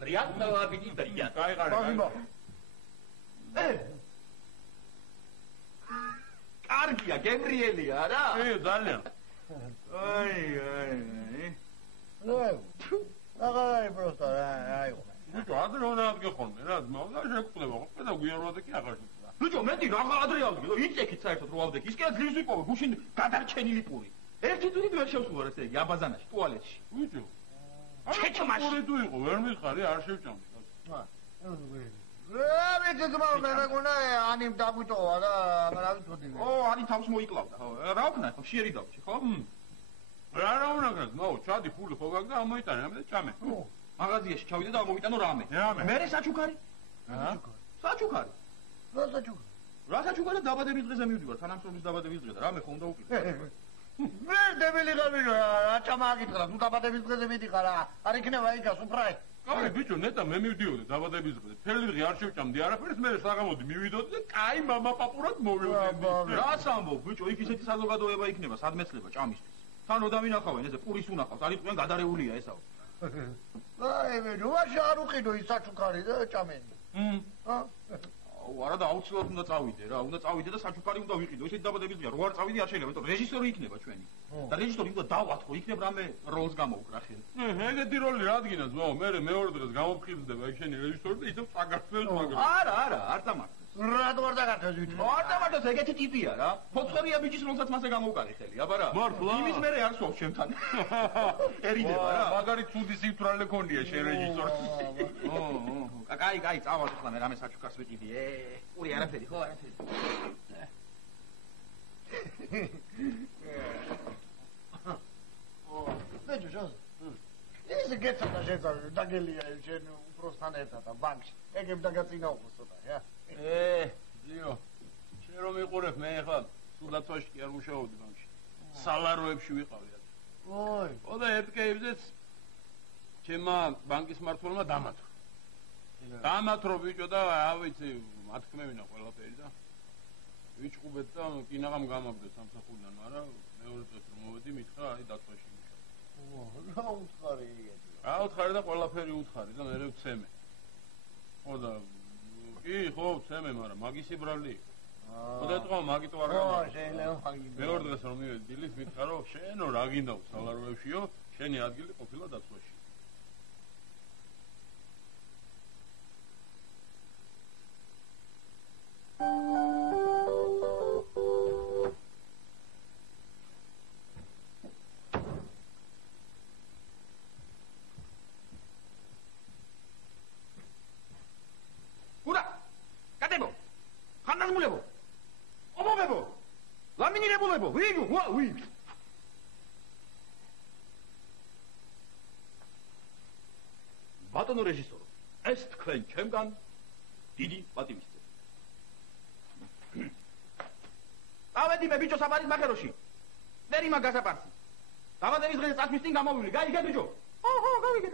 Приятного аппетита, ребята. Каргия, Габриэлия, да? Далее. Ай. Ага, просто, ай. Ну, адრე უნდა აღგეხონმე რა, მაგრამ შეგხვდება, და გვიარვადა კი აღარ შეგხვდა. ბიჭო, მეტი რაღა ადრე ავდგე, იწექით საერთოდ რო ავდგე. ის კი ძლივს ვიპოვე, გუშინ გადარჩენილი პური. ერთი თვით ვერ შევსულა ესე იგი აბაზანაში, ტუალეტში. ბიჭო. ჩეჩმაში. პური თუ იყო, ვერ მიხარი, არ შევჭამდი. მე გმავნე მეგონა ანიმ დაგვიტოვა და რა ვიცოდი. ანი თავს მოიკლავდა. რა ვქნა, ხო შეერი დავჭი, ხო? რა უნდა გქონდეს, ნო, ჩადი ფული ხო გაგდა, ამოიტანე, ამე და ჭამე. მაღაზიაში ჩავიდე და ამოვიტანო რამე. მერე საჩუქარი? საჩუქარი. რა საჩუქარი დაბადების დღეზე მივდივარ, თანამშრომლის დაბადების დღე და რამე ხომ დაუკიდე. მე დებელი ხარ რა ჩამაგიტრა, თუ დაბადების დღეზე მიდიხარ რა. არ იქნება იქა სუფრაი. კაი ბიჭო, ნეტა მე მივდიოდი დაბადების დღეზე. მთელი დღე არ შევჭამდი არაფერს, მე საღამოდი მივიდოდი და კაი мама პაპურად მოვიდოდი. რას ამბობ, ბიჭო, იქ ისეთი საზოგადოება იქნება, სადმეცლება ჭამისთვის. თან რო დავინახავენ, ესე პურის უნახავს, არ იყვნენ გადარეულია ესაო. აი მე როაში არ უყიდო ის საჩუქარი და ჭამენი. არა და აუცილებლად უნდა წავიდე რა, უნდა წავიდე და საჩუქარი უნდა ვიყიდო. ესეთი დაბადების დღეა, რო არ წავიდე არ შეიძლება, იმიტომ რეჟისორი იქნება ჩვენი. და რეჟისორი უნდა დავათქო, იქნება რამე როლს გამოვკრა ხელი. ეგეთი როლი რა ადგინა ძმაო, მე მეორე დღეს გამოფხიზდება იქ შენი რეჟისორი და ისევ წაგართვეს მაგრამ. არა, არ დამართ. რატო არ დაგართვეს ვითო? არ დამართ, ეგეთი ტიპია რა. ფოცხერია ბიჭის რომელსაც მასე გამოვკარი ხელი, აბა რა. მართლა? იმის მერე არ სვავს ჩემთან. ერიდება რა. მაგარი ცუდი სიმთვრალე ქონია შენ რეჟისორს. კაი, წავალ ახლა მე რამე საჩუქარს ვიყიდი. პური არაფერი ხო, არაფერი. ბეჭო, ეს გეცადა შეძავი, დაგელია შენ უბრალოდ ერთად ბანკში. ეგებ დაგაწინა უფრო ცოტა, რა. ძიო. შენ რომ იყურებ მე ახლა სულათვაში კი არ მუშაობდი ბანკში. სალაროებში ვიყავი. ოი. და ერთკეებზეც ჩემმა ბანკის მმართველმა დამათრო. დამათრო ბიჭო და რა ვიცი, მათქმევინა ყველაფერი და ვიჭუბეთ და კინაღამ გამაგდო სამსახურიდან, მაგრამ მეორე დღეს რომ მოვედი, მითხრა აი დაცვაში მუშაობ. რა უთხარი ეგეთი. რა უთხარი და ყველაფერი უთხარი და მე ვცემე. ხო და კი, ხო, ვცემე, მაგრამ მაგისი ბრალი. ხო და ეთქვა მაგიტო არ გამაგდო. შეიძლება მაგიტო. მეორე დღეს რომ მივედი დილით, მითხრა რომ შენო რა გინდა სალაროებშიო, შენი ადგილი ყოფილა დაცვაში. ბატონო რეჟისორო, ეს თქვენ ჩემგან დიდი პატივისცემა. დავედი მე ბიჭო საფარის მახეროში. ვერ იმა გასაპარსი. დაბადების დღეს წასვლის წინ გამოვივლი, გაიგე ბიჭო? ხო, გავიგე.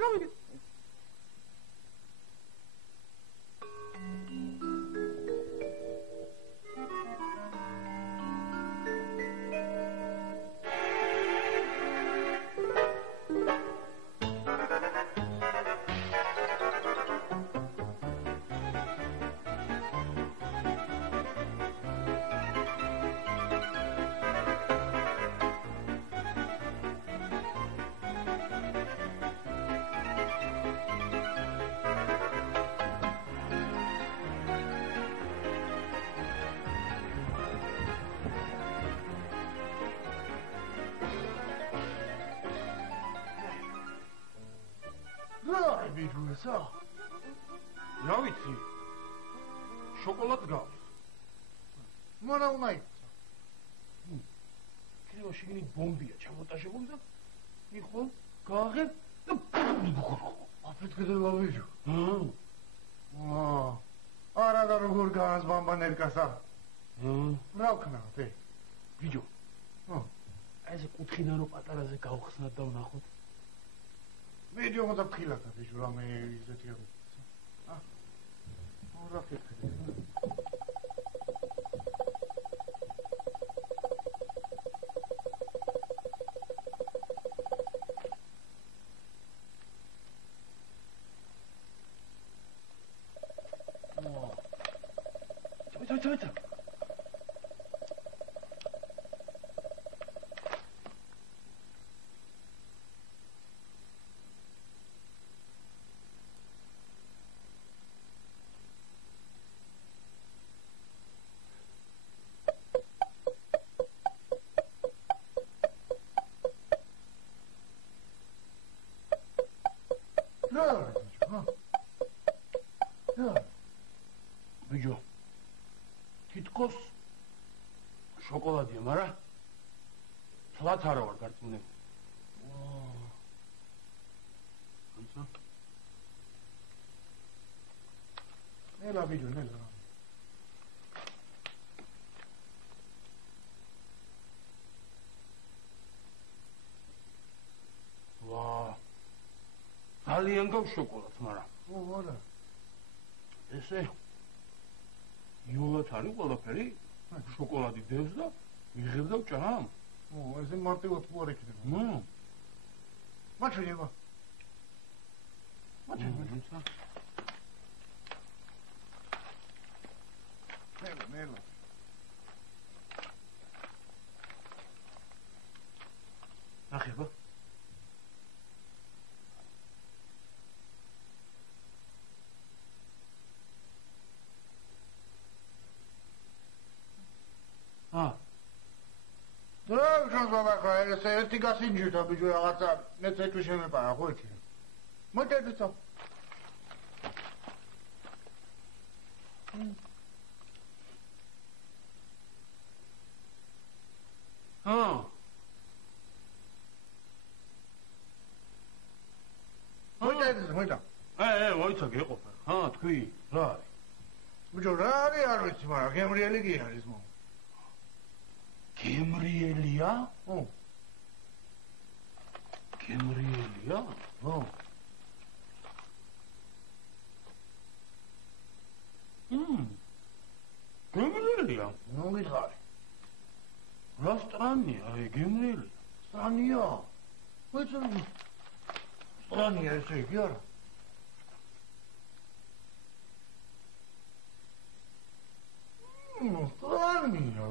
რა ვიცი შოკოლადს გავს მონა უნდა ქრიო შიგნი ბომბია ჩამოტაშებული და იხო გააღებ და აფეთქედება ვიჯო არა და როგორ გაანს ბამბანერკასა რა ვქნათ ბიჭო აი ეს კუთხიდან რო პატარაზე გავხსნათ და ვნახოთ ვიდეო და ფხილაკა ბიჭო რამე ისეთი არის რა ფიქრობ 저. ბიჭო თითქოს შოკოლადია, მაგრამ თლაც არა ვარ გარწმუნებული. ხანსა? ნელა ბიჭო, ნელა. ძალიან გავს შოკოლადს, მაგრამ. არა. ესე იულად არის ყველაფერი, შოკოლადი დევს და ვიღებ და ვჭამ. ესე მარტივად თუ არ იქნება. მაჩვენება. მაჩვენება. ნელა. ნახება? ეს ერთი გასინჯით ბიჭო რაღაცა მეც ეჭვი შემეპარა ხო იქ მოტედო მოტედო ვაიცა გეყოფა თქვი რა არის ბიჭო რა არის არ ვიცი მაგრამ გემრიელი კი არის მო გემრიელია? გემრიელია? გემრიელია? ნუ მითხარი. რა სტრანია, გემრიელია? სტრანია? ვიცი სტრანია ესე იგი არა? სტრანია.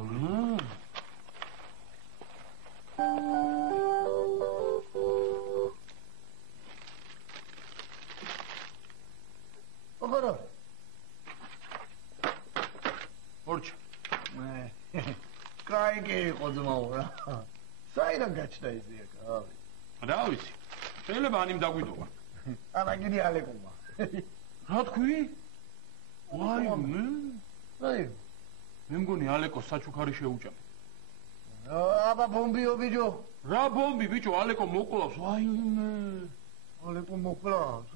Ogora. Orç. Kayge qodmaura. Საიდან გაჩნდა იზია, გავი. რა ვიცი. შეიძლება ანიმ დაგვიდოვა. ანა გიდი ალეკობა. რა თქვი? აი, მე მგონი ალეკო საჩუქარი შეუჭამე. აბა ბომბიო ბიჭო. რა ბომბი ბიჭო, ალეკო მოკლავს. ვაიმე. ალეკო მოკლავს.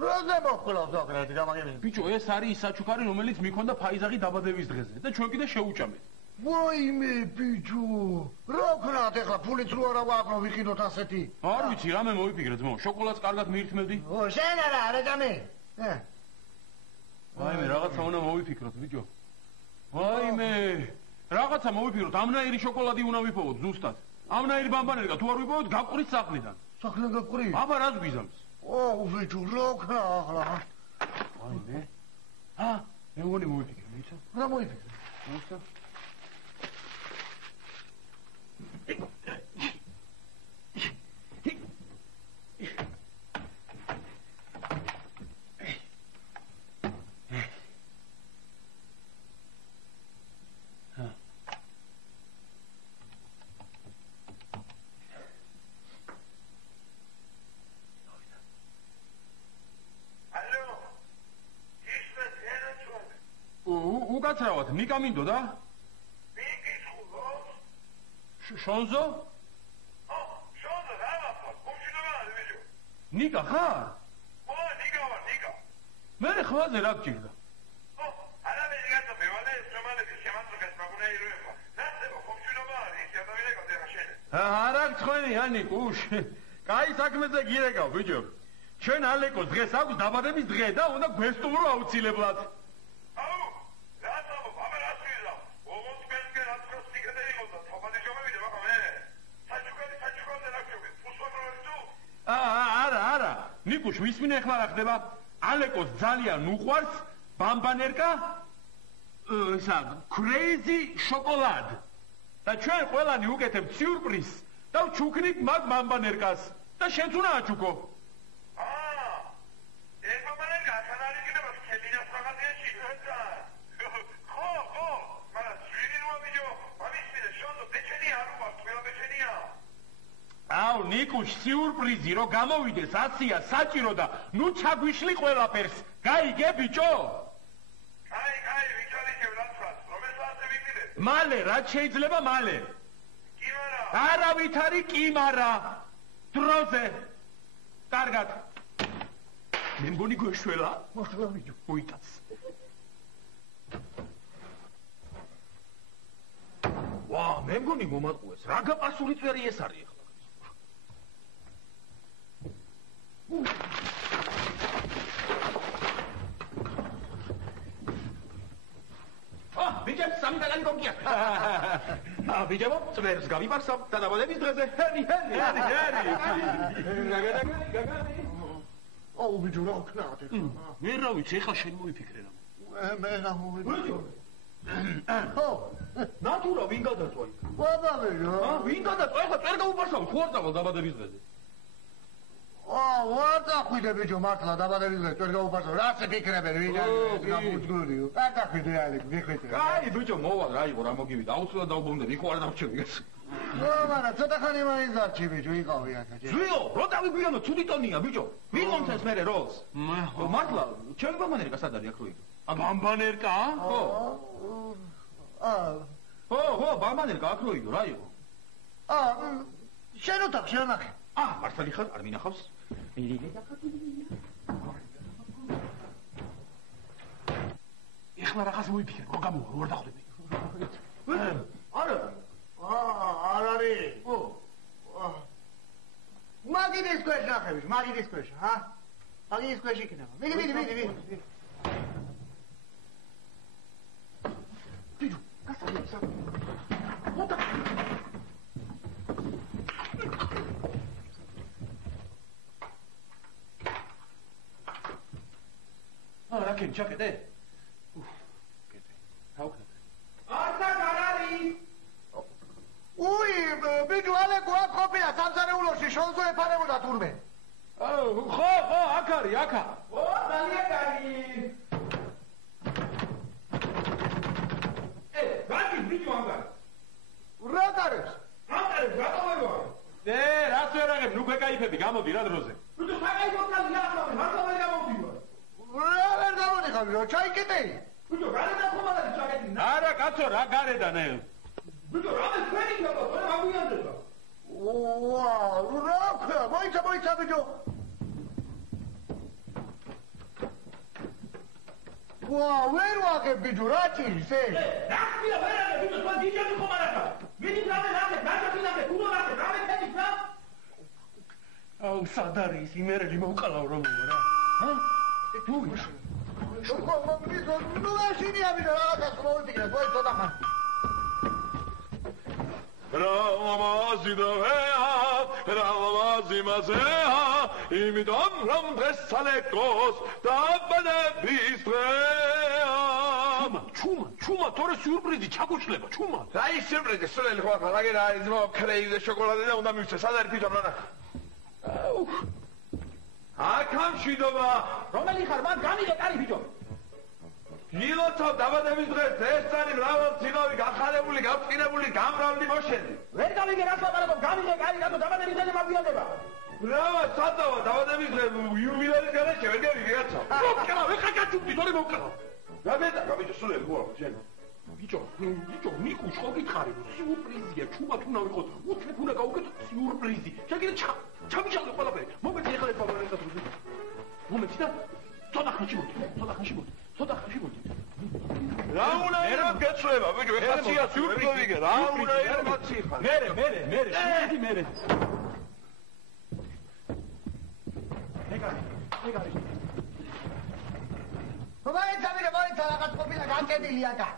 რაზე მოკლავს აკრეთი გამაგებინე. ბიჭო, ეს არის ის საჩუქარი, რომელიც მიქონდა ფაიზაღი დაბადების დღეზე და ჩვენ კიდე შეუჭამეთ. ვაიმე ბიჭო. რა ვქნათ ეხლა ახლა ფულიც რო არა გვაქვს რომ ვიყიდოთ ასეთი. არ ვიცი, რამე მოიფიქრე ძმაო, შოკოლადს კარგად მიირთმევდი. შენ არა, რეჯამი. ვაიმე, რაღაცა უნდა მოვიფიქროთ, ბიჭო. ვაიმე, რაღაცა მოვიფიქროთ, ამნაირი შოკოლადი უნდა ვიპოვოთ ზუსტად. ამნაირი ბამბანერკა თუ არ ვიპოვოთ, გაყვრით სახლიდან. სახლიდან გაყვრით? აბა რას გვიზამს? ბიჭო, რა ქნა ახლა. ვაიმე. მე მგონი მოვიფიქრე, იცი? რა მოიფიქრე? მოსა. უკაცრავად, ნიკა მინდოდა? შონზო? შონზო, რა ვაფარ? კომშინოვან ვიჯო. ნიკა ხარ? ნიკა ვარ, ნიკა. მე ხვაზე რა გჭირდა? არა მე რიგატო მევალე შემალები შემაწუხეს მაგუნაიროება. ნაცებო კომშინოვან ის ადამიანები გადაიხშენ. არა გწხვენი ანიკუშ. კაი საქმეზე გირეკავ ბიჭო. ჩვენ ალეკოს დღეს აქვს დაბადების დღე და უნდა გვესტუმრო აუცილებლად. არა, ნიკუშ, ვისმინე ახლა რა ხდება? ალეკოს ძალიან უყვარს ბამბანერკა ისა crazy შოკოლად. და ჩვენ ყველანი უკეთებთ სიურპრიზს და ვჩუქნით მაგ ბამბანერკას და შენც უნდა აჩუქო. ეს ბამბანერკა ახლა არის კიდევ ქედინას მაგაზიაში. ხო, მაგრამ შვილი რო ვიჯო, ამისმინე შონდო ბეჩენია არ ვარ, ყველა ბეჩენია. აუ ნიკუშ სიურპრიზი რო გამოვიდეს 100-ია საჭირო და ნუ ჩაგვიშლი ყველაფერს. გაიგე ბიჭო? კაი, ვიჩალიქებ რასაც, რომელ საათზე ვიყიდეთ? მალე, რაც შეიძლება მალე. კი მარა. არავით არის კი მარა. დროზე. კარგად. მე მგონი გვეშველა. მოშველა ბიჭო. მოიტაც. ვა, მე მგონი მომატყუეს. რა გაპასული წვერი ეს არის ახლა? ბიჭებს სამი დაგალი გოგია. ბიჭებო, წვერს გავიპარსავ და დაბადების დღეზე. ჰერი. გაგანი. ბიჭო, რა ქნათ ეხლა? მე რა ვიცი, ეხლა შენ მოიფიქრე რა. მე რა მოვიფიქრე? ხო, ნატურა ვინ გადაწვა იქ? ბაბაბეო. ვინ გადაწვა? ეხლა წვერ გავუპარსავ, თუ არ წავალ დაბადების დღეზე. ვარ დახვიდე ბიჭო, მართლა დაბადების დღეს წვერ გავუპარსავ. რაც ეკიქრებენ ვინ არის გამუძგურიო. არ დახვიდე ალეკ, მიხვიდე. კაი, ბიჭო, მოვალ, რა იყო, რა მოგივიდა. აუცილებლად დავბომდები, იქ არ დამრჩები ეს. მაგრამ ცოტა ხანი მაინც დარჩი ბიჭო, იყავი აქ. ზვიო, რო დავიგვიანო, ცუდი ტონია, ბიჭო. ვიღონცეს მე როლს? მართლა, ჩემი ბამბანერკა სად არის აქ რო იყო? ბამბანერკა? ხო, ბამბანერკა აქ რო იყო, რა იყო? შენ ოთახში ანახე. მართალი ხარ, არ მინახავს? ეხლა რაღაც მოიფიქრე, რო გამოვა, რო არ დახვდები. არა არის. მაგიდის ქვეშ ნახები, მაგიდის ქვეშ, მაგიდის ქვეშ იქნება. მიდი. ბიჭო, გასაგებსა. მოთა. რა კენ ჩაკეტე? არდა გარარი. ბიჭო, ალეკო აქ ყოფილა სამზარეულოში, შონზო ეფარებოდა თურმე. ხო, აქ არის, აქა. ძალიან კარგი. ვაგი ბიჭო ამგარ. რა გარებს? გატოვება. რას ვერ აღებ, ნუ გვეკაიფები, გამოდი რა დროზე. ბიჭო, საკაიფოთ გაზიახავე, მართლა ვერ გამოვდივარ. რა ვერ გამოდიხავი, რო ჩაიკეტეი? ბიჭო, გარედან ხომ არ არის ჩაკეტილი? არა, კაცო, რა გარედან ე? ბიჭო, რამე თქვენი გაბა, თორე გაგვიანდება. რა ხა, მოიცა ბიჭო. ვერ ვაგებ ბიჭო, რა ჭირს ეს? რა ხია, ვერ აღებ, ბიჭო, თქვენ დიჯები ხომ არ ახარ? მიდი რამე, ნახე, თუ ნახე. სად არის იმერელი მოვკალავ რომ რა? ჰა? თუ ნუ ეშინია ვიდრე რაღაცას მოვიფიქრე, გოი ცოტა ხან. Რავამაზი მაზეა, იმიტომ რომ დღეს სალეკოს დაბადების დღეა. ჩუმა, თორე სიურპრიზი ჩაგუჩლება, ჩუმა. რა ის სიურპრიზი, სულელი ხო ახლა, რაგერა არის მო კრეი და შოკოლადე და უნდა მივცე, სად არის თვითონ რა? აქ ამშვიდობა. რომელი ხარ? მან გამიგე კარი ბიჭო. გილოცავ დაბადების დღეს ეს წარი მრავალ ციგავი გახარებული, გავწკინებული, გამრავლი მოშენდი. ვერ გამიგე რას ვაპარაკობ? გამიგე კარი რატო დაბადების დღეზე მაგვიალდება? რავა, სადავა დაბადების დღე იუბილეის გარეშე ვერ გავიგე რაცა. მოკლა, ეხა გაჩუქდი, თორე მოკლა. რა მეტაკა ბიჭო, სულელი ხო ახლა შენ? ბიჭო, ნიკუ ხო გითხარი, სიურპრიზია, ჩუმა თუ ნავიღოთ, უცებ უნდა გავუკეთო სიურპრიზი. შეგიძლია ჩამიშალო ყველაფერი. მომეც ეხლა ეს ბაბარესა თუ. მომეც და ცოტა ხანში მოდი. რა უნდა ერად გეცვლება, ბიჭო, ეხაცია სიურპრიზი, რა უნდა ერად გაციხარ. მერე. ეგარი. მოიცა რაღაც ყოფილა გაკეთილი აქა.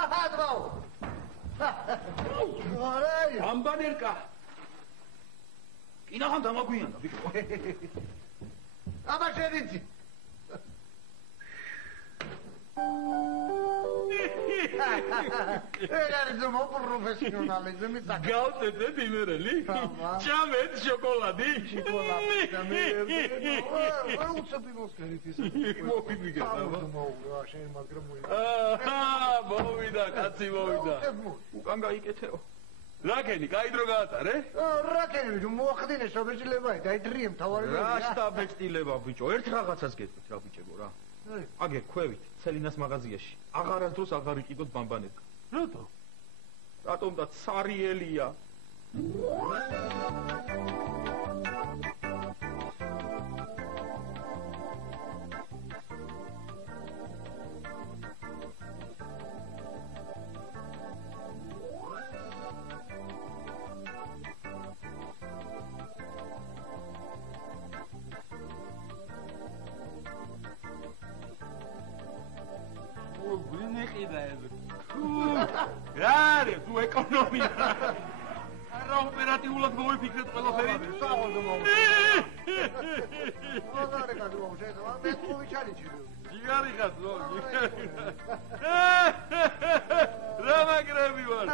აჰა, დრო. ვარაი. ამბანერკა. კინაღამ დამაგვიანდა, ბიჭო. აბა შევიცი. ეგარი ზომო პროფესიონალიზმი საკ. გავწედეთ იმერელი? ჭამეთ შოკოლადი? და მე რა უცები მოსკერით ისე. მოვიგე. მოუგა შენ მაგრამ მოიგე. მოვიდა, კაცი მოვიდა. უკან გაიკეთეო. რაკენი, კაი დრო გაატარე? რაკენი ბიჭო, მოახდინე შობეჭილება, დაიდრიე მთავარი. რა შტაბეჭდილება ბიჭო, ერთ რაღაცას გეტყვით რა ბიჭებო რა. აგერ ქვევით ცელინას მაღაზიაში. აღარასდროს აღარ იყიდოთ ბამბანერკა. რატო? რატომდაც სარიელია. რა თუ ეკონომია. რა ოპერატიულად მოვიფიქრეთ ყველაფერი? საავადო მოვა. ოდარე გადმოვა შეიძლება, მე მოვიჩარი ჩირო. ჯიგარი ხარ, რა მაგრები ვარ.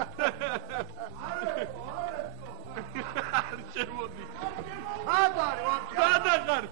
არ შემოდი. აბარი ვაფშე. სადახარ?